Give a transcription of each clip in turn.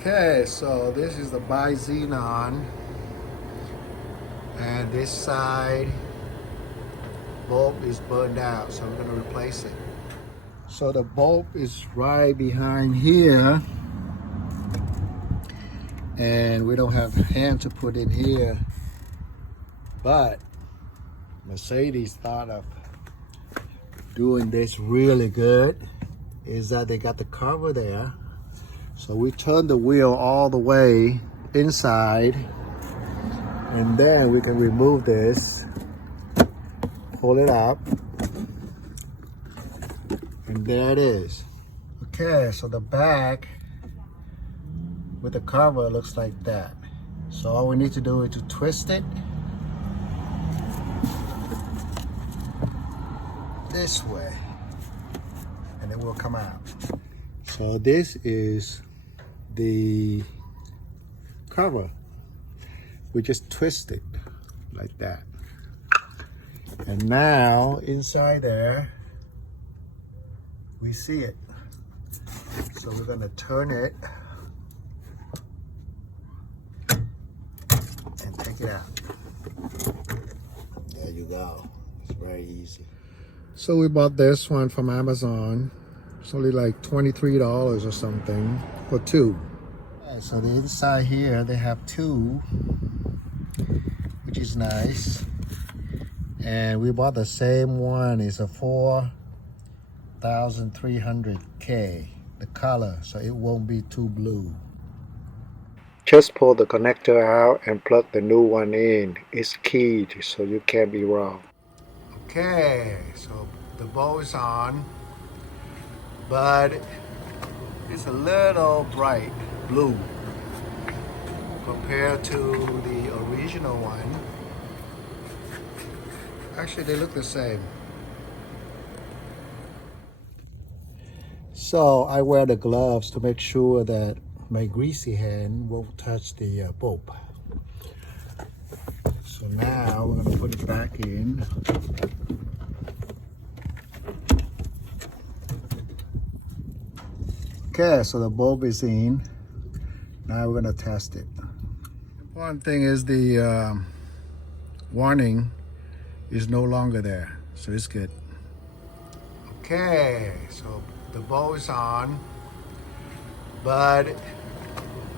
Okay, so this is the Bi-Xenon, and this side bulb is burned out, so we're going to replace it. So the bulb is right behind here, and we don't have hand to put in here, but Mercedes thought of doing this really good, is that they got the cover there. So we turn the wheel all the way inside, and then we can remove this, pull it up, and there it is. Okay, so the back with the cover looks like that. So all we need to do is to twist it this way, and it will come out. So this is the cover. We just twist it like that, and now inside there we see it. So we're going to turn it and take it out. There you go. It's very easy. So we bought this one from Amazon. It's only like $23 or something for two. Okay, so the inside here they have two, which is nice. And we bought the same one. It's a 4300K, the color, so it won't be too blue. Just pull the connector out and plug the new one in. It's keyed, so you can't be wrong. Okay, so the bulb is on, but it's a little bright blue compared to the original one. Actually, they look the same. So I wear the gloves to make sure that my greasy hand won't touch the bulb. So now we're going to put it back in. Okay, so the bulb is in. Now we're going to test it. The important thing is the warning is no longer there, so it's good. Okay, so the bulb is on, but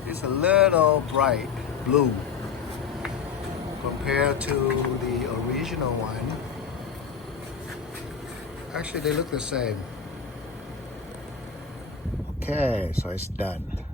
it's a little bright blue compared to the original one. Actually, they look the same. Okay, so it's done.